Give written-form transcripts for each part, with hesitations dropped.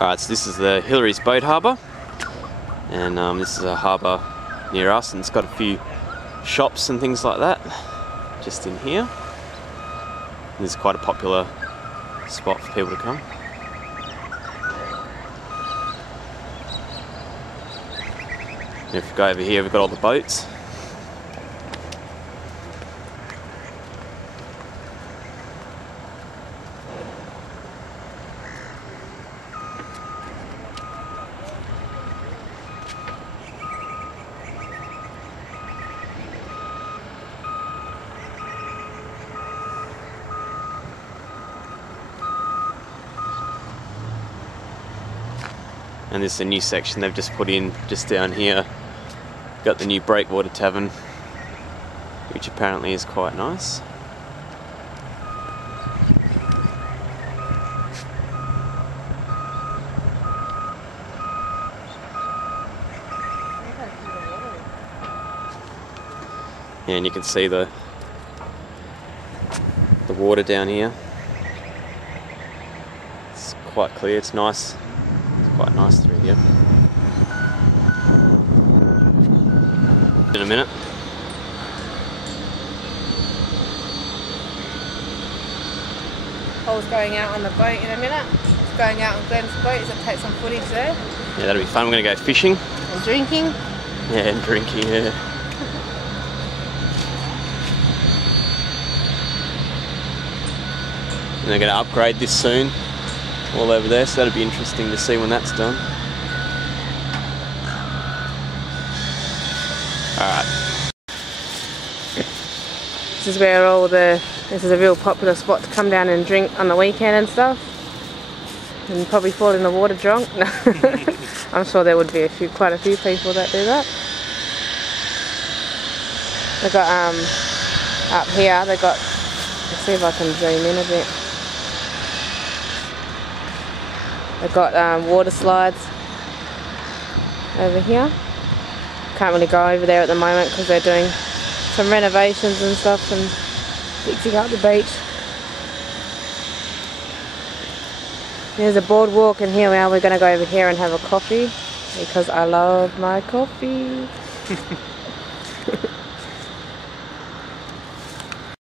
Alright, so this is the Hillary's Boat Harbour, and this is a harbour near us, and it's got a few shops and things like that just in here. And this is quite a popular spot for people to come. And if we go over here, we've got all the boats. And this is a new section they've just put in just down here. Got the new Breakwater Tavern, which apparently is quite nice. Yeah, and you can see the water down here. It's quite clear, it's nice. Quite nice through here. In a minute. Paul's going out on the boat in a minute. He's going out on Glenn's boat. He's going to take some footage there. Yeah, that'll be fun. We're going to go fishing. And drinking. Yeah, and drinking, yeah. And they're going to upgrade this soon. All over there, so that'll be interesting to see when that's done. Alright. This is where this is a real popular spot to come down and drink on the weekend and stuff. And probably fall in the water drunk. I'm sure there would be quite a few people that do that. They got up here, they got, let's see if I can zoom in a bit. They've got water slides over here. Can't really go over there at the moment because they're doing some renovations and stuff and fixing up the beach. There's a boardwalk, and here we are. We're going to go over here and have a coffee because I love my coffee.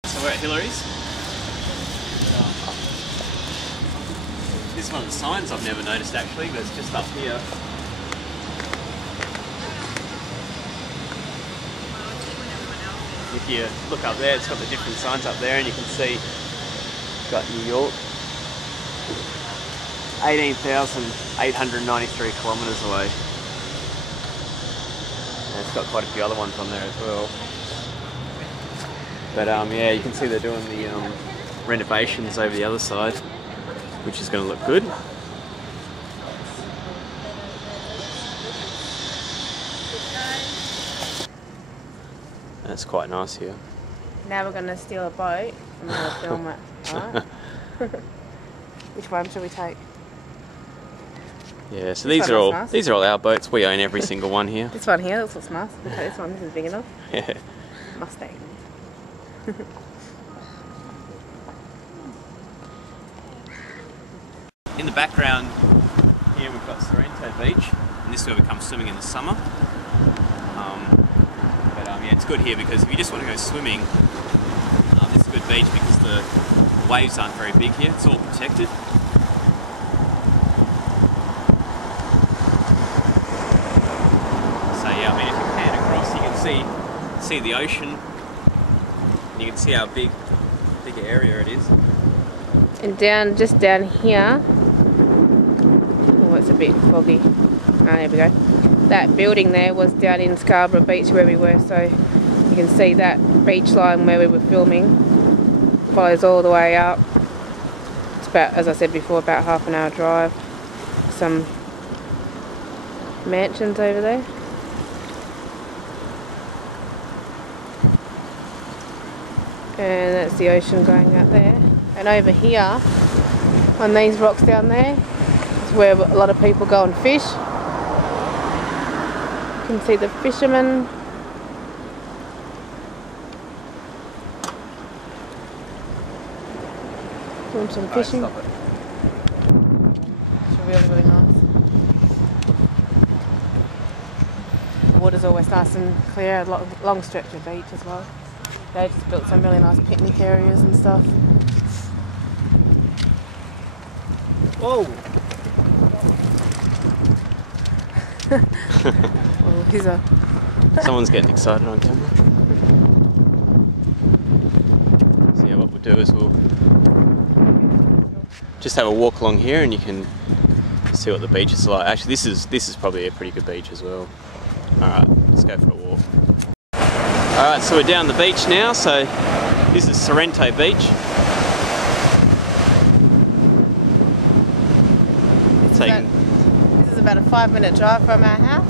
So we're at Hillary's. This is one of the signs I've never noticed actually, but it's just up here. If you look up there, it's got the different signs up there, and you can see it's got New York. 18,893 kilometres away. And it's got quite a few other ones on there as well. But yeah, you can see they're doing the renovations over the other side, which is going to look good. That's quite nice here. Now we're going to steal a boat and we're going to film it. Alright? Which one should we take? Yeah, so these are all our boats. We own every single one here. This one here, this looks nice. We'll take this one, this is big enough. Yeah. Mustang. In the background here we've got Sorrento Beach, and this is where we come swimming in the summer. Yeah, it's good here because if you just want to go swimming, this is a good beach because the waves aren't very big here. It's all protected. So yeah, I mean, if you pan across, you can see the ocean, and you can see how big area it is. And just down here, oh, it's a bit foggy. Ah, there we go. That building there was down in Scarborough Beach where we were, so you can see that beach line where we were filming follows all the way up. It's about, as I said before, about half an hour drive. Some mansions over there. And that's the ocean going out there. And over here, on these rocks down there, is where a lot of people go and fish. You can see the fishermen. Doing some fishing. It's really, really nice. water's always nice and clear, a long stretch of beach as well. They just built some really nice picnic areas and stuff. Whoa! Oh, he's a... Someone's getting excited on camera. So yeah, what we'll do is we'll just have a walk along here and you can see what the beach is like. Actually, this is probably a pretty good beach as well. Alright, let's go for a walk. Alright, so we're down the beach now, so this is Sorrento Beach. This is about a 5-minute drive from our house.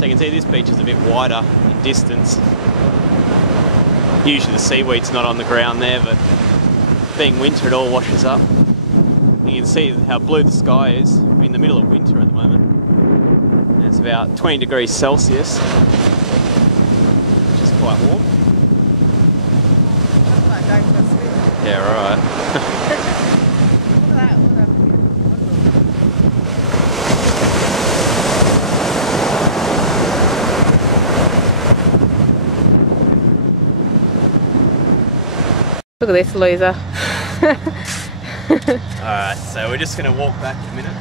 So you can see this beach is a bit wider in distance. Usually the seaweed's not on the ground there, but being winter it all washes up. You can see how blue the sky is. We're in the middle of winter at the moment. And it's about 20 degrees Celsius, which is quite warm. Like going for a swim. Yeah, right. Look at that. Look at this loser. Alright, so we're just going to walk back in a minute.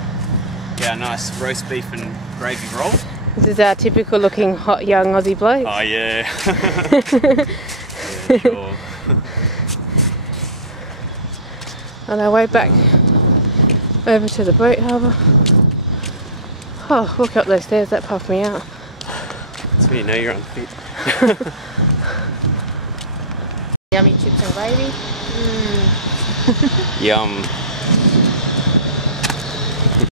Get our nice roast beef and gravy roll. This is our typical looking hot young Aussie bloke. Oh yeah. Yeah, sure. On our way back over to the boat harbour. Oh, walk up those stairs, that puffed me out. That's when you know you're unfit. Yummy chips and gravy. Yum.